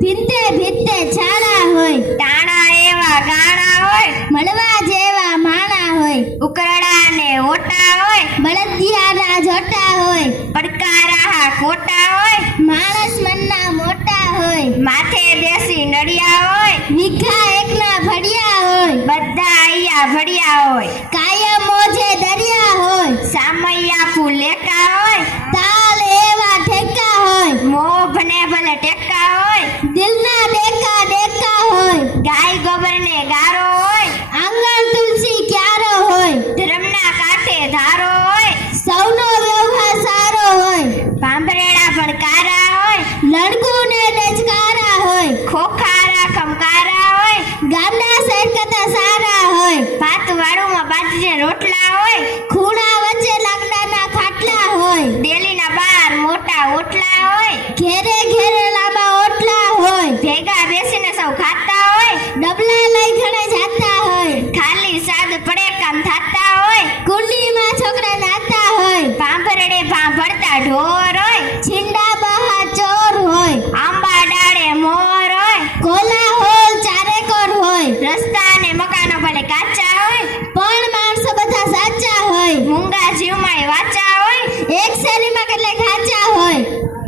ભીતે ભીતે છાણા હોય, ટાણા એવા ગાણા હોય, મળવા જેવા માણા હોય, ઉકરડા ને ઓટા હોય, બળદિયાના જોટા હોય, પડકારા ખોટા હોય, માણસ મનના મોટા હોય, માથે દેશી નડિયા હોય, વીઘા એકના ભડિયા હોય, બધા અહીંયા ભડિયા હોય, કાયમ મોજે દરિયા હોય, સામૈયા ફૂલેકા હોય, તાલ એવા ઠેકા હોય, મોભ ને ભલે ટેકા હોય, દિલના ડેકા ડેકા હોય, ગાય ગોબર ને ગારો હોય, આંગણ તુલસી ક્યારો હોય, ધર્મના કાંઠે ધારો હોય, સૌનો વ્યવહાર સારો હોય, ભાંભરેડા ભણકારા હોય, લડકું ને ડચકારા હોય, ખોખારા ખમકારા હોય, ગામડા શેર કરતા સારા હોય, ભાત વાળુમાં બાજરીના રોટલા હોય, ખૂણા વચ્ચે લાકડાના ખાટલા હોય, ડેલીના બાર મોટા ઓટલા હોય, ઘેરે ઘેરે લાંબા ઓટલા હોય, ભેગા બેસીને સૌ ખાતા હોય, ડબલા લઈ ઘણે જાતા હોય, ખાલી સાદ પડે કામ થાતા હોય, કુંડીમાં છોકરા નાતા હોય, ભાંભરડે ભાંભરતા ઢોર હોય, છીંડા બહા ચોર હોય, આંબા ડાળે મોર હોય, કોલા હોલ ચારેકોર હોય, રસ્તા ને મકાનો ભલે કાચા હોય, પણ માણસો બધા સાચા હોય, મૂંગા જીવમાં વાચા હોય, એક શેરીમાં કેટલે ખાચા હોય,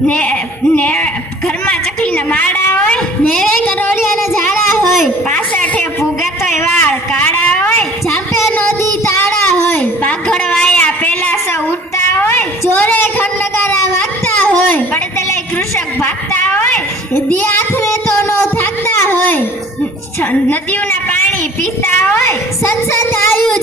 ને ને ઘરમાં ચકલીના માળા હોય, નેવે કરોડિયાના ઝાડા હોય, પાસઠે ભૂગતોય વાળ કાળા હોય, ચાંપે નદી તાળા હોય, પાઘડ વાયા પેલા સૌ ઉઠતા હોય, ચોરે ખંડકારા વાગતા હોય, પડતલે કૃષક ભાગતા હોય, દિયાખરે તો નો થાકતા હોય, નદીઓના પાણી પીતા હોય, સંસદ આયુ